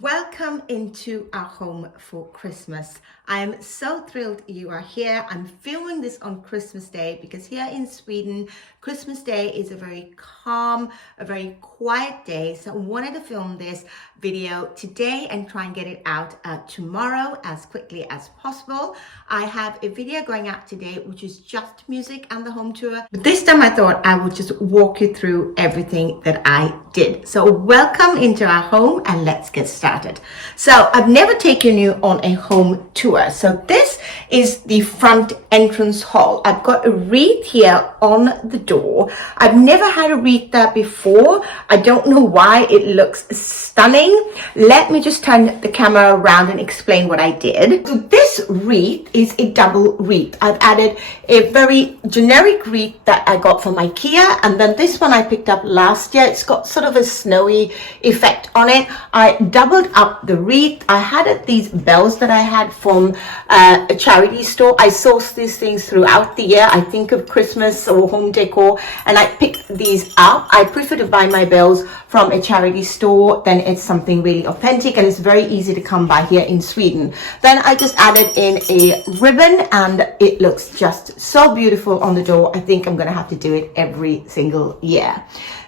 Welcome into our home for Christmas. I am so thrilled you are here. I'm filming this on Christmas Day because here in Sweden, Christmas Day is a very calm, a very quiet day. So I wanted to film this video today and try and get it out tomorrow as quickly as possible. I have a video going out today which is just music and the home tour. But this time I thought I would just walk you through everything that I did. So welcome into our home and let's get started. So I've never taken you on a home tour. So this is the front entrance hall. I've got a wreath here on the door. I've never had a wreath there before. I don't know why. It looks stunning. Let me just turn the camera around and explain what I did. So this wreath is a double wreath. I've added a very generic wreath that I got from IKEA, and then this one I picked up last year. It's got sort of a snowy effect on it. I doubled up the wreath. I had these bells that I had from a charity store. I source these things throughout the year. I think of Christmas or home decor and I pick these up. I prefer to buy my bells from a charity store, then it's something really authentic and it's very easy to come by here in Sweden. Then I just added in a ribbon and it looks just so beautiful on the door. I think I'm gonna have to do it every single year.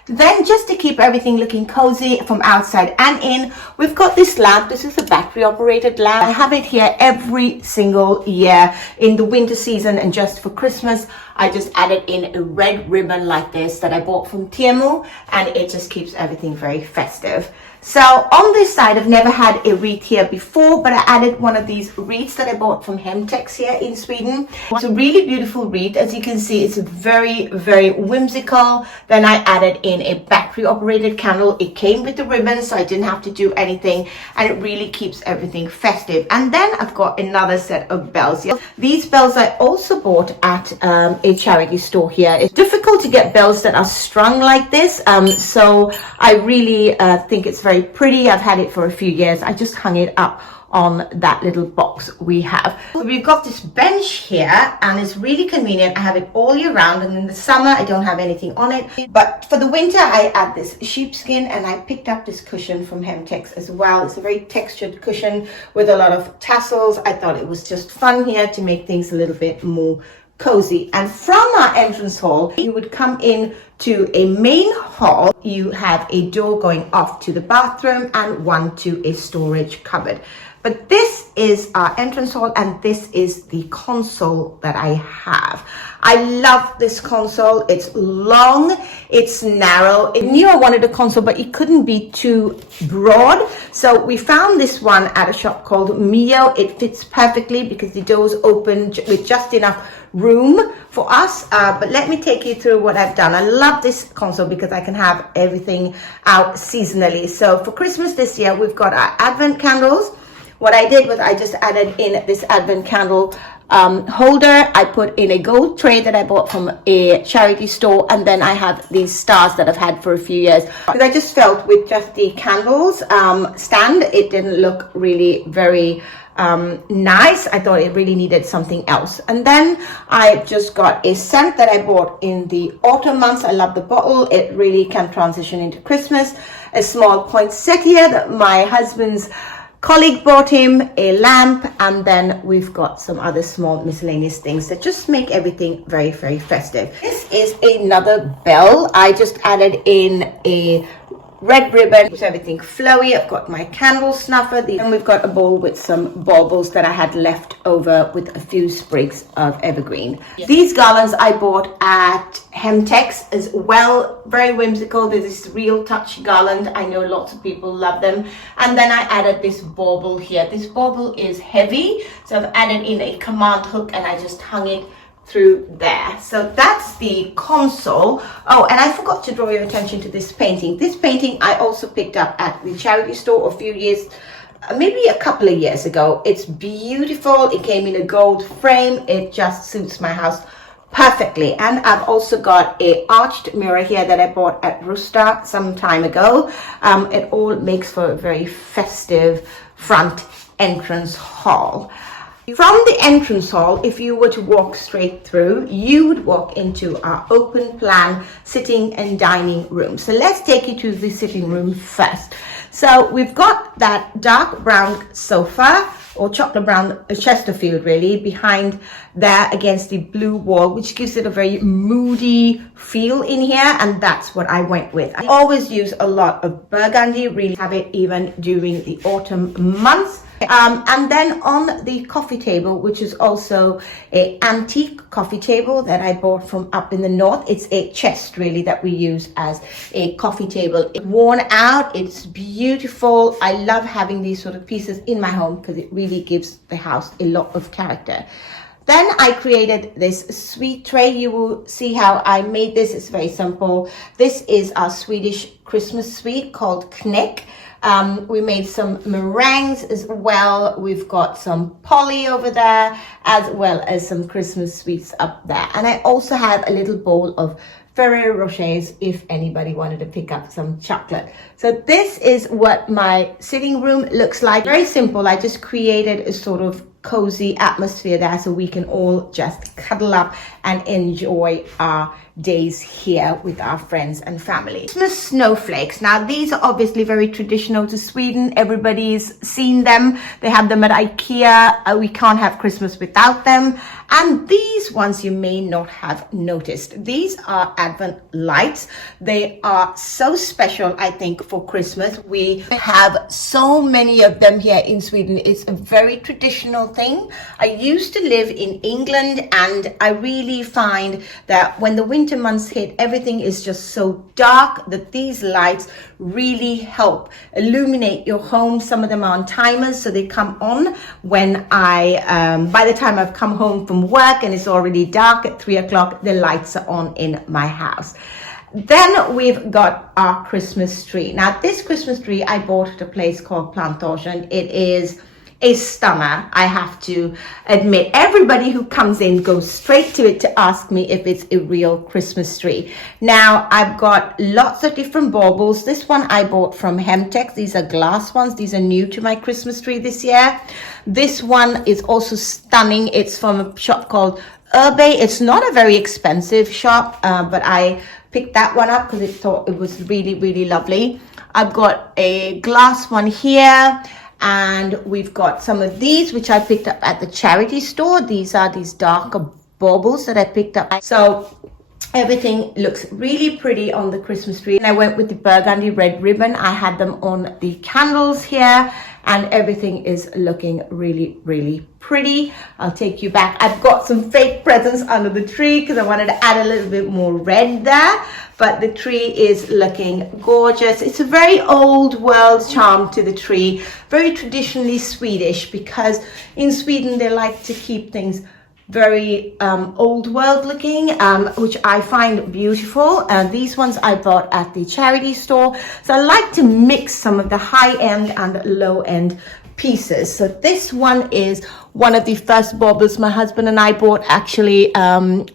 Then just to keep everything looking cozy from outside and in, we've got this lamp. This is a battery operated lamp. I have it here every single year in the winter season, and just for Christmas I just added in a red ribbon like this that I bought from Temu, and it just keeps everything very festive. So on this side, I've never had a wreath here before, but I added one of these wreaths that I bought from Hemtex here in Sweden. It's a really beautiful wreath. As you can see, it's very, very whimsical. Then I added in a battery operated candle. It came with the ribbon, so I didn't have to do anything, and it really keeps everything festive. And then I've got another set of bells here. These bells I also bought at a charity store here. It's difficult to get bells that are strung like this, so I really think it's very pretty. I've had it for a few years. I just hung it up on that little box we have. So we've got this bench here and it's really convenient. I have it all year round, and in the summer I don't have anything on it, but for the winter I add this sheepskin, and I picked up this cushion from Hemtex as well. It's a very textured cushion with a lot of tassels. I thought it was just fun here to make things a little bit more cozy. And from our entrance hall, you would come in to a main hall. You have a door going off to the bathroom and one to a storage cupboard. But this is our entrance hall, and this is the console that I have. I love this console. It's long, it's narrow. I knew I wanted a console, but it couldn't be too broad. So we found this one at a shop called Mio. It fits perfectly because the doors open with just enough room for us. But let me take you through what I've done. I love this console because I can have everything out seasonally. So for Christmas this year, we've got our advent candles. What I did was I just added in this advent candle holder. I put in a gold tray that I bought from a charity store, and then I have these stars that I've had for a few years, because I just felt with just the candles stand, it didn't look really very nice. I thought it really needed something else. And then I just got a scent that I bought in the autumn months. I love the bottle. It really can transition into Christmas. A small poinsettia that my husband's colleague bought him, a lamp, and then we've got some other small miscellaneous things that just make everything very, very festive. This is another bell. I just added in a red ribbon with everything flowy. I've got my candle snuffer, and we've got a bowl with some baubles that I had left over with a few sprigs of evergreen. These garlands I bought at Hemtex as well, very whimsical. There's this real touch garland. I know lots of people love them. And then I added this bauble here. This bauble is heavy, so I've added in a command hook and I just hung it through there. So that's the console. Oh, and I forgot to draw your attention to this painting. This painting I also picked up at the charity store a few years, maybe a couple of years ago. It's beautiful. It came in a gold frame. It just suits my house perfectly. And I've also got a arched mirror here that I bought at Rusta some time ago. It all makes for a very festive front entrance hall. From the entrance hall, if you were to walk straight through, you would walk into our open plan sitting and dining room. So let's take you to the sitting room first. So we've got that dark brown sofa, or chocolate brown Chesterfield really, behind there against the blue wall, which gives it a very moody feel in here, and that's what I went with. I always use a lot of burgundy, really have it even during the autumn months. And then on the coffee table, which is also an antique coffee table that I bought from up in the north. It's a chest really that we use as a coffee table. It's worn out, it's beautiful. I love having these sort of pieces in my home because it really gives the house a lot of character. Then I created this sweet tray. You will see how I made this. It's very simple. This is our Swedish Christmas sweet called Knäck. We made some meringues as well. We've got some Polly over there, as well as some Christmas sweets up there. And I also have a little bowl of Ferrero Rochers if anybody wanted to pick up some chocolate. So this is what my sitting room looks like. Very simple. I just created a sort of cozy atmosphere there so we can all just cuddle up and enjoy our days here with our friends and family. Christmas snowflakes. Now these are obviously very traditional to Sweden. Everybody's seen them. They have them at IKEA. We can't have Christmas without them. And these ones you may not have noticed. These are Advent lights. They are so special, I think, for Christmas. We have so many of them here in Sweden. It's a very traditional thing. I used to live in England, and I really find that when the winter months hit, everything is just so dark that these lights really help illuminate your home. Some of them are on timers, so they come on when by the time I've come home from work and it's already dark at 3 o'clock, the lights are on in my house. Then we've got our Christmas tree. Now this Christmas tree I bought at a place called Plantagen. It is a stunner, I have to admit. Everybody who comes in goes straight to it to ask me if it's a real Christmas tree. Now I've got lots of different baubles. This one I bought from Hemtex. These are glass ones. These are new to my Christmas tree this year. This one is also stunning. It's from a shop called Urbe. It's not a very expensive shop, but I picked that one up because I thought it was really, really lovely. I've got a glass one here. And we've got some of these, which I picked up at the charity store. These are these darker baubles that I picked up. So everything looks really pretty on the Christmas tree. And I went with the burgundy red ribbon. I had them on the candles here, and everything is looking really, really pretty. I'll take you back. I've got some fake presents under the tree because I wanted to add a little bit more red there. But the tree is looking gorgeous. It's a very old world charm to the tree, very traditionally Swedish, because in Sweden they like to keep things very old world looking, which I find beautiful. These ones I bought at the charity store. So I like to mix some of the high end and low end pieces. So this one is one of the first baubles my husband and I bought. Actually,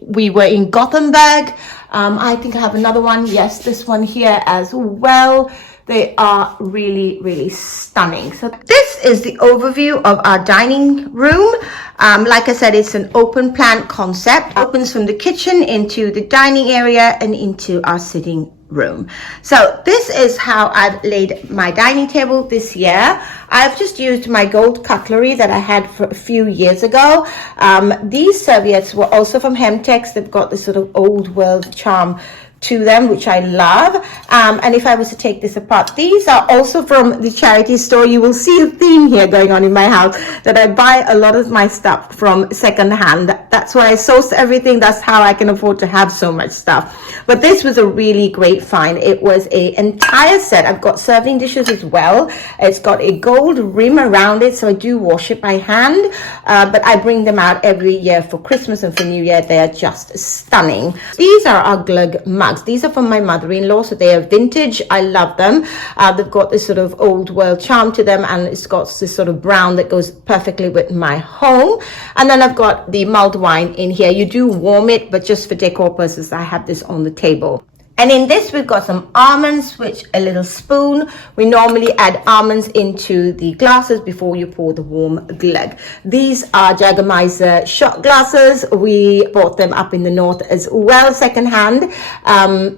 we were in Gothenburg. I think I have another one. Yes, this one here as well. They are really, really stunning. So this is the overview of our dining room. Like I said, it's an open plan concept. Opens from the kitchen into the dining area and into our sitting room. So this is how I've laid my dining table this year. I've just used my gold cutlery that I had for a few years ago. These serviettes were also from Hemtex. They've got this sort of old world charm to them, which I love. And if I was to take this apart, these are also from the charity store. You will see a theme here going on in my house, that I buy a lot of my stuff from secondhand. That's why I source everything. That's how I can afford to have so much stuff. But this was a really great find. It was an entire set. I've got serving dishes as well. It's got a gold rim around it, so I do wash it by hand. But I bring them out every year for Christmas and for New Year. They are just stunning. These are our glögg mugs. These are from my mother-in-law, so they are vintage. I love them. They've got this sort of old world charm to them, and it's got this sort of brown that goes perfectly with my home. And then I've got the mulled wine in here. You do warm it, but just for decor purposes, I have this on the table. And in this, we've got some almonds, which a little spoon. We normally add almonds into the glasses before you pour the warm glögg. These are Jägermeister shot glasses. We bought them up in the north as well, secondhand.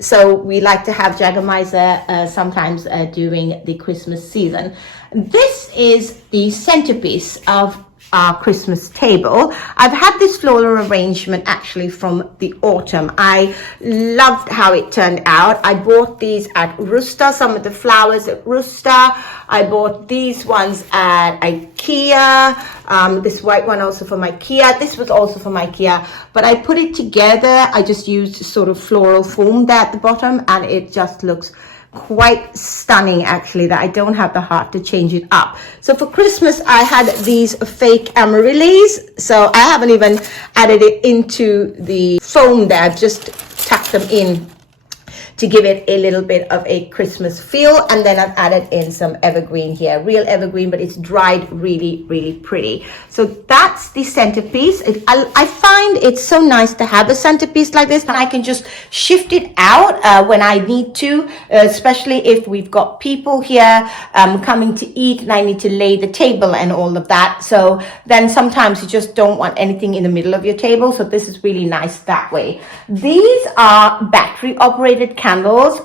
So we like to have Jägermeister sometimes during the Christmas season. This is the centerpiece of our Christmas table. I've had this floral arrangement actually from the autumn. I loved how it turned out. I bought these at Rusta, some of the flowers at Rusta. I bought these ones at IKEA. This white one also from IKEA. This was also from IKEA, but I put it together. I just used sort of floral foam there at the bottom, and it just looks quite stunning actually, that I don't have the heart to change it up. So for Christmas I had these fake amaryllis, so I haven't even added it into the foam there. I've just tucked them in to give it a little bit of a Christmas feel. And then I've added in some evergreen here, real evergreen, but it's dried really, really pretty. So that's the centerpiece. I find it's so nice to have a centerpiece like this, and I can just shift it out when I need to, especially if we've got people here coming to eat and I need to lay the table and all of that. So then sometimes you just don't want anything in the middle of your table. So this is really nice that way. These are battery operated candles.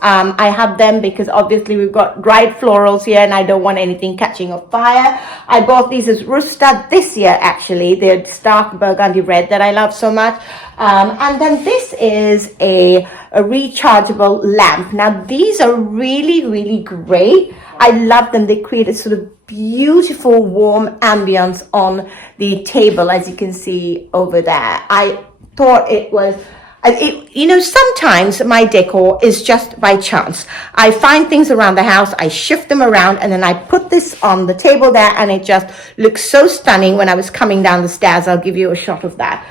I have them because obviously we've got dried florals here and I don't want anything catching on fire. I bought these as Rusta this year actually. They're stark burgundy red that I love so much. And then this is a rechargeable lamp. Now these are really, really great. I love them. They create a sort of beautiful warm ambience on the table, as you can see over there. I thought it was you know, sometimes my decor is just by chance. I find things around the house, I shift them around, and then I put this on the table there, and it just looks so stunning. When I was coming down the stairs, I'll give you a shot of that.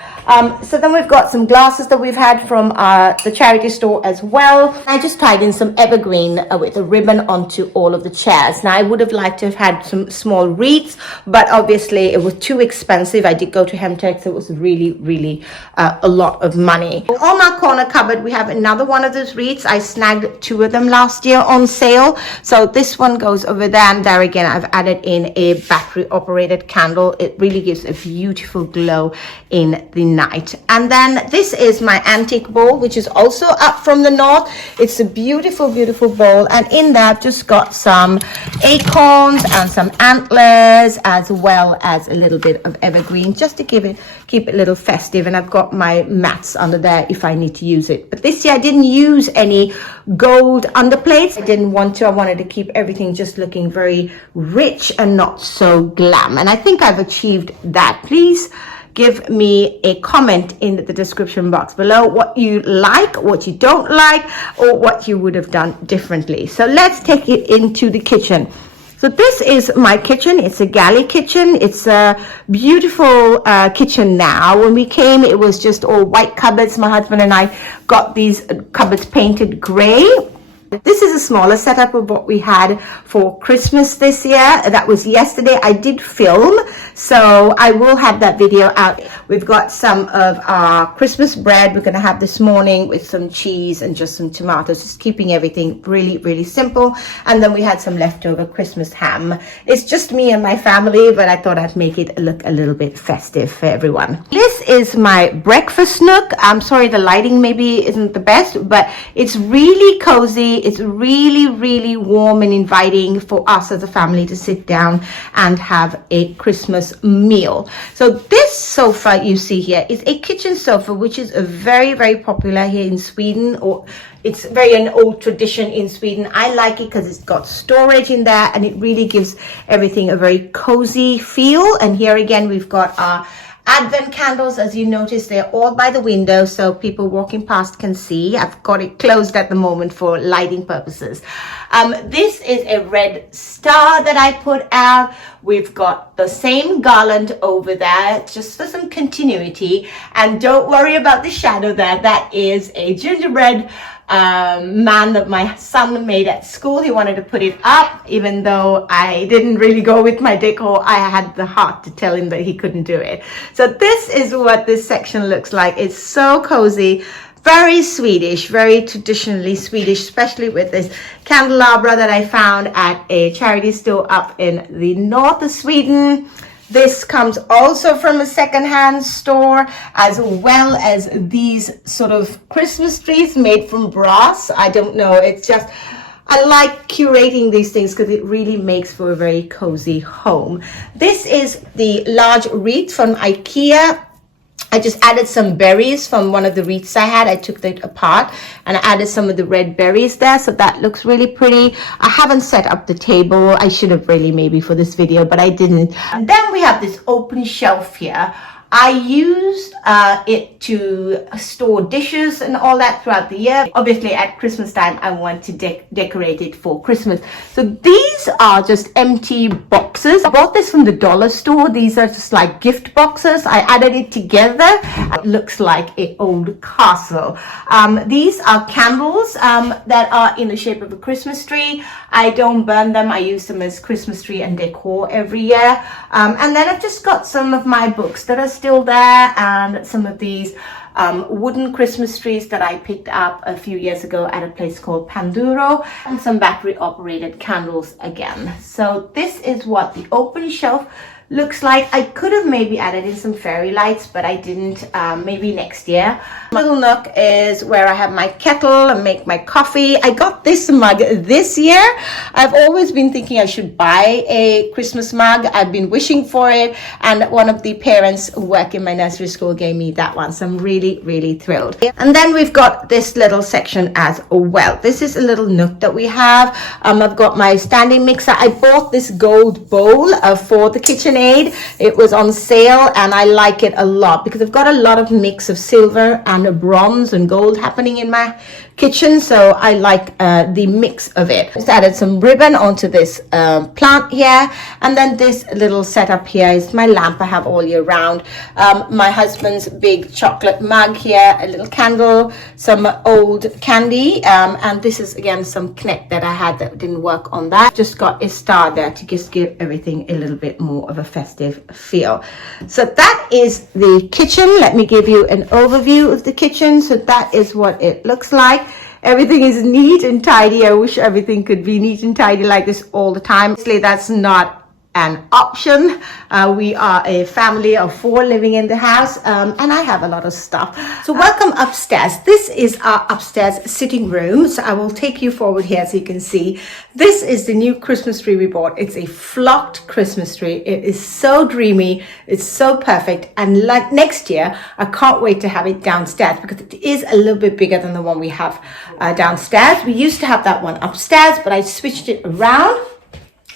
So then we've got some glasses that we've had from the charity store as well. I just tied in some evergreen with a ribbon onto all of the chairs. Now I would have liked to have had some small wreaths, but obviously it was too expensive. I did go to Hemtex. It was really, really a lot of money. On our corner cupboard, we have another one of those wreaths. I snagged 2 of them last year on sale. So this one goes over there, and there again, I've added in a battery operated candle. It really gives a beautiful glow in the night. And then this is my antique bowl, which is also up from the north. It's a beautiful, beautiful bowl, and in that I've just got some acorns and some antlers, as well as a little bit of evergreen, just to keep it a little festive. And I've got my mats under there if I need to use it. But this year I didn't use any gold underplates. I didn't want to. I wanted to keep everything just looking very rich and not so glam, and I think I've achieved that. Please give me a comment in the description box below what you like, what you don't like, or what you would have done differently. So let's take it into the kitchen. So this is my kitchen. It's a galley kitchen. It's a beautiful kitchen now. When we came, it was just all white cupboards. My husband and I got these cupboards painted gray. This is a smaller setup of what we had for Christmas this year. That was yesterday. I did film, so I will have that video out. We've got some of our Christmas bread we're going to have this morning with some cheese and just some tomatoes, just keeping everything really, really simple. And then we had some leftover Christmas ham. It's just me and my family, but I thought I'd make it look a little bit festive for everyone. This is my breakfast nook. I'm sorry the lighting maybe isn't the best, but it's really cozy. It's really, really warm and inviting for us as a family to sit down and have a Christmas meal. So this sofa you see here is a kitchen sofa, which is a very, very popular here in Sweden, or it's very an old tradition in Sweden. I like it because it's got storage in there, and it really gives everything a very cozy feel. And here again, we've got our Advent candles. As you notice, they're all by the window, so people walking past can see. I've got it closed at the moment for lighting purposes. This is a red star that I put out. We've got the same garland over there, just for some continuity. And don't worry about the shadow there. That is a gingerbread man that my son made at school. He wanted to put it up, even though I didn't really go with my decor. I had the heart to tell him that he couldn't do it. So this is what this section looks like. It's so cozy. Very Swedish, very traditionally Swedish, especially with this candelabra that I found at a charity store up in the north of Sweden. This comes also from a secondhand store, as well as these sort of Christmas trees made from brass. I don't know, it's just, I like curating these things because it really makes for a very cozy home. This is the large wreath from IKEA. I just added some berries from one of the wreaths I had. I took that apart and I added some of the red berries there, so that looks really pretty. I haven't set up the table. I should have really maybe for this video, but I didn't. And then we have this open shelf here. I used it to store dishes and all that throughout the year. Obviously at Christmas time I want to decorate it for Christmas. So these are just empty boxes. I bought this from the dollar store. These are just like gift boxes. I added it together. It looks like an old castle. These are candles that are in the shape of a Christmas tree. I don't burn them. I use them as Christmas tree and decor every year. And then I've just got some of my books that are still there, and some of these wooden Christmas trees that I picked up a few years ago at a place called Panduro, and some battery operated candles again. So this is what the open shelf looks like. I could have maybe added in some fairy lights, but I didn't. Maybe next year. Little nook is where I have my kettle and make my coffee. I got this mug this year. I've always been thinking I should buy a Christmas mug. I've been wishing for it, and one of the parents who work in my nursery school gave me that one, so I'm really thrilled. And then we've got this little section as well. This is a little nook that we have. I've got my standing mixer. I bought this gold bowl for the KitchenAid. It was on sale and I like it a lot because I've got a lot of mix of silver and bronze and gold happening in my kitchen, so I like the mix of it. Just added some ribbon onto this plant here, and then this little setup here is my lamp I have all year round. My husband's big chocolate mug here, a little candle, some old candy, and this is again some Kneck that I had that didn't work on that. Just got a star there to just give everything a little bit more of a festive feel. So that is the kitchen. Let me give you an overview of the kitchen. So that is what it looks like. Everything is neat and tidy. I wish everything could be neat and tidy like this all the time. Obviously, that's not an option. We are a family of 4 living in the house, and I have a lot of stuff. So welcome upstairs. This is our upstairs sitting room. So I will take you forward here so you can see. This is the new Christmas tree we bought. It's a flocked Christmas tree. It is so dreamy. It's so perfect. And like next year, I can't wait to have it downstairs because it is a little bit bigger than the one we have downstairs. We used to have that one upstairs, but I switched it around.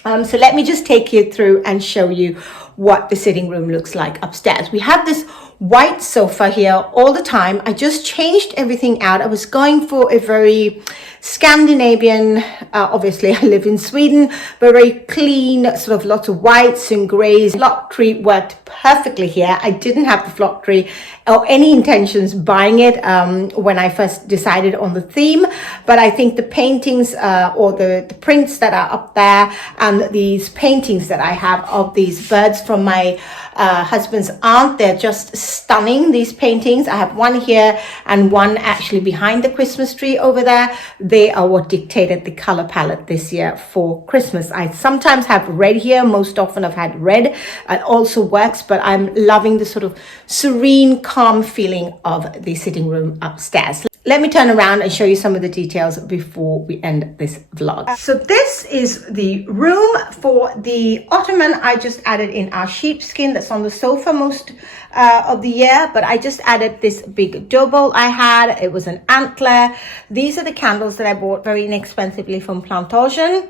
So let me just take you through and show you what the sitting room looks like upstairs. We have this white sofa here all the time. I just changed everything out. I was going for a very Scandinavian, obviously I live in Sweden, but very clean, sort of lots of whites and grays. Flock tree worked perfectly here. I didn't have the flock tree or any intentions buying it when I first decided on the theme, but I think the paintings or the prints that are up there and these paintings that I have of these birds from my husband's aunt, they're just stunning, these paintings. I have one here and one actually behind the Christmas tree over there. They are what dictated the color palette this year for Christmas. I sometimes have red here. Most often I've had red. It also works, but I'm loving the sort of serene, calm feeling of the sitting room upstairs. Let me turn around and show you some of the details before we end this vlog. So this is the room. For the ottoman, I just added in our sheepskin that's on the sofa most of the year, but I just added this big dough bowl I had. It was an antler. These are the candles that I bought very inexpensively from Plantagen.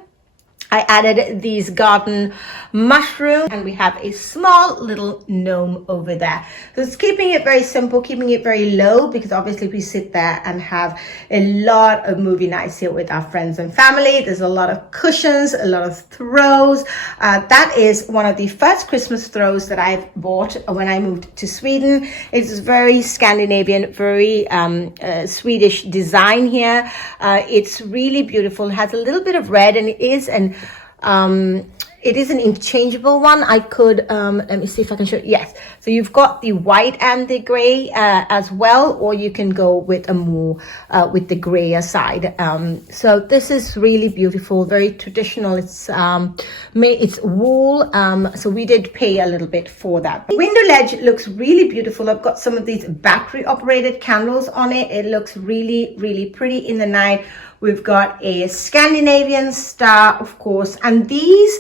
I added these garden mushrooms, and we have a small little gnome over there. So it's keeping it very simple, keeping it very low, because obviously we sit there and have a lot of movie nights here with our friends and family. There's a lot of cushions, a lot of throws. That is one of the first Christmas throws that I've bought when I moved to Sweden. It's very Scandinavian, very Swedish design here. It's really beautiful. It has a little bit of red, and it is an it is an interchangeable one. I could, let me see if I can show it. Yes. So you've got the white and the gray as well, or you can go with a more, with the grayer side. So this is really beautiful, very traditional. It's wool. So we did pay a little bit for that. The window ledge looks really beautiful. I've got some of these battery operated candles on it. It looks really, really pretty in the night. We've got a Scandinavian star, of course, and these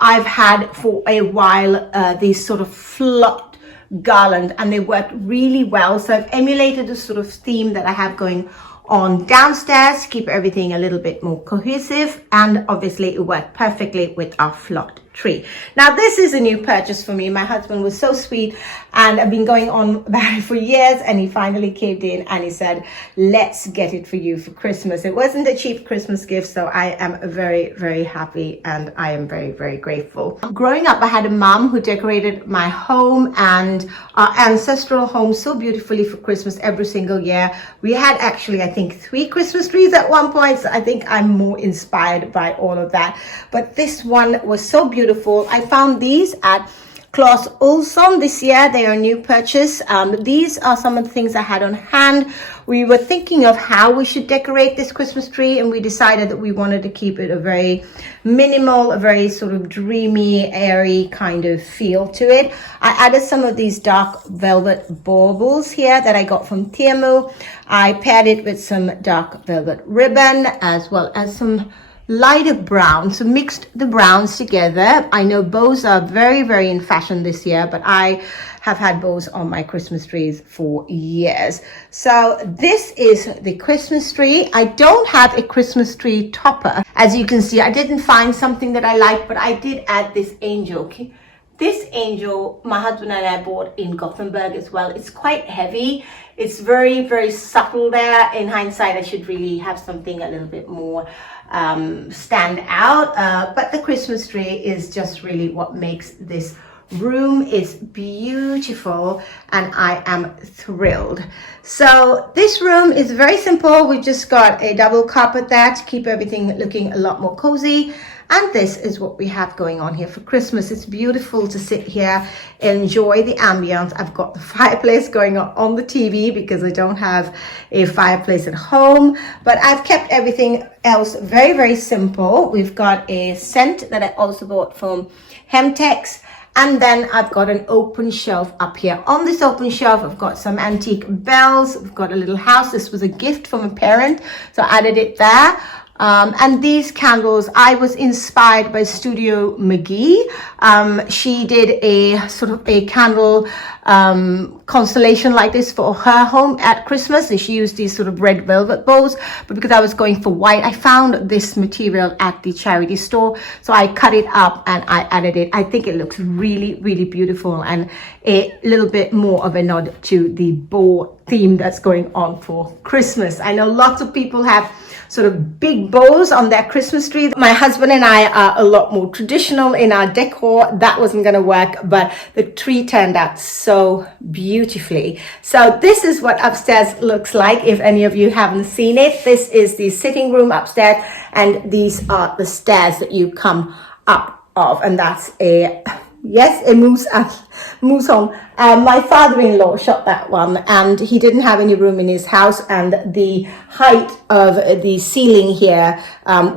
I've had for a while, these sort of flocked garland, and they work really well. So I've emulated the sort of theme that I have going on downstairs to keep everything a little bit more cohesive, and obviously it worked perfectly with our flocked tree. Now this is a new purchase for me. My husband was so sweet, and I've been going on about it for years, and he finally caved in and he said, let's get it for you for Christmas. It wasn't a cheap Christmas gift, so I am very, very happy, and I am very, very grateful. Growing up, I had a mom who decorated my home and our ancestral home so beautifully for Christmas every single year. We had actually, I think, 3 Christmas trees at one point, so I think I'm more inspired by all of that. But this one was so beautiful. I found these at Clas Ohlson this year. They are a new purchase. These are some of the things I had on hand. We were thinking of how we should decorate this Christmas tree, and we decided that we wanted to keep it a very minimal, a very sort of dreamy, airy kind of feel to it. I added some of these dark velvet baubles here that I got from Temu. I paired it with some dark velvet ribbon as well as some lighter brown, so mixed the browns together. I know bows are very, very in fashion this year, but I have had bows on my Christmas trees for years. So this is the Christmas tree. I don't have a Christmas tree topper. As you can see, I didn't find something that I liked, but I did add this angel. This angel, my husband and I bought in Gothenburg as well. It's quite heavy. It's very, very subtle there. In hindsight, I should really have something a little bit more stand out. But the Christmas tree is just really what makes this room. Is beautiful, and I am thrilled. So this room is very simple. We just got a double carpet there to keep everything looking a lot more cozy. And this is what we have going on here for Christmas. It's beautiful to sit here, enjoy the ambience. I've got the fireplace going on the TV because I don't have a fireplace at home, but I've kept everything else very, very simple. We've got a scent that I also bought from Hemtex. And then I've got an open shelf up here. On this open shelf, I've got some antique bells. We've got a little house. This was a gift from a parent, so I added it there. And these candles, I was inspired by Studio McGee. She did a sort of a candle constellation like this for her home at Christmas, and she used these sort of red velvet bows. But because I was going for white, I found this material at the charity store, so I cut it up and I added it. I think it looks really, really beautiful, and a little bit more of a nod to the bow theme that's going on for Christmas. I know lots of people have sort of big bows on their Christmas tree. My husband and I are a lot more traditional in our decor. That wasn't going to work, but the tree turned out so beautifully. So this is what upstairs looks like. If any of you haven't seen it, this is the sitting room upstairs, and these are the stairs that you come up of, and that's a moose home. My father-in-law shot that one, and he didn't have any room in his house, and the height of the ceiling here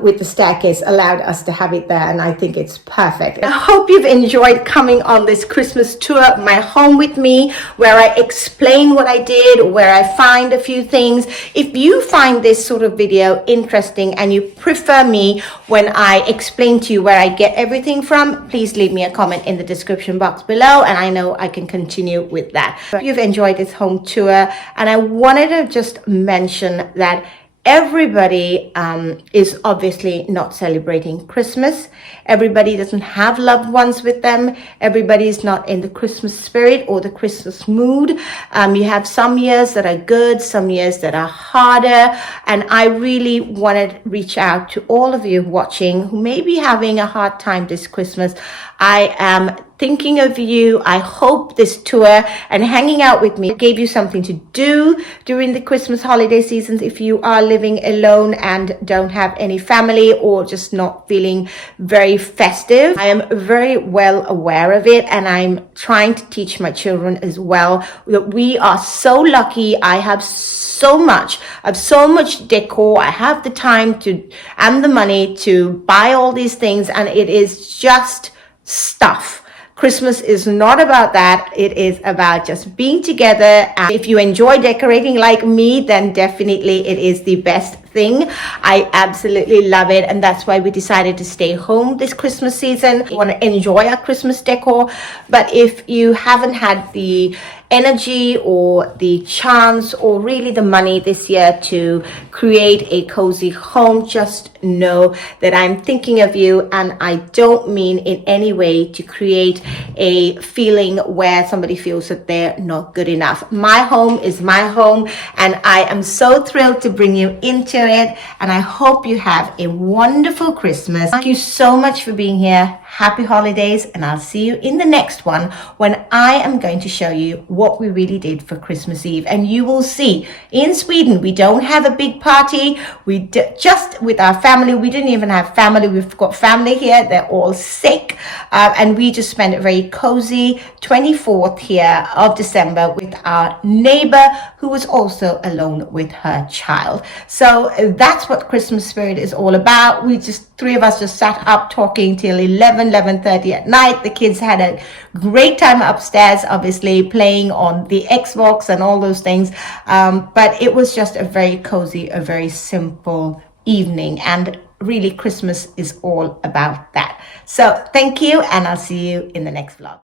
with the staircase allowed us to have it there, and I think it's perfect. I hope you've enjoyed coming on this Christmas tour of my home with me, where I explain what I did, where I find a few things. If you find this sort of video interesting and you prefer me when I explain to you where I get everything from, please leave me a comment in the description box below, and I know I can continue with that. If you've enjoyed this home tour, and I wanted to just mention that everybody is obviously not celebrating Christmas. Everybody doesn't have loved ones with them. Everybody's not in the Christmas spirit or the Christmas mood. You have some years that are good, some years that are harder. And I really want to reach out to all of you watching who may be having a hard time this Christmas. I am thinking of you. I hope this tour and hanging out with me gave you something to do during the Christmas holiday seasons if you are living alone and don't have any family or just not feeling very festive. I am very well aware of it, and I'm trying to teach my children as well that we are so lucky. I have so much decor. I have the time to and the money to buy all these things, and it is just stuff. Christmas is not about that. It is about just being together. And if you enjoy decorating like me, then definitely it is the best thing. I absolutely love it, and that's why we decided to stay home this Christmas season. We want to enjoy our Christmas decor, but if you haven't had the energy or the chance or really the money this year to create a cozy home, just know that I'm thinking of you, and I don't mean in any way to create a feeling where somebody feels that they're not good enough. My home is my home, and I am so thrilled to bring you into it, and I hope you have a wonderful Christmas. Thank you so much for being here. Happy holidays, and I'll see you in the next one when I am going to show you what we really did for Christmas Eve. And you will see, in Sweden we don't have a big party. We just with our family. We didn't even have family. We've got family here, they're all sick, and we just spent a very cozy 24th here of December with our neighbor who was also alone with her child. So that's what Christmas spirit is all about. Three of us just sat up talking till 11:30 at night. The kids had a great time upstairs, obviously playing on the Xbox and all those things, but it was just a very cozy, a very simple evening, and really Christmas is all about that. So thank you, and I'll see you in the next vlog.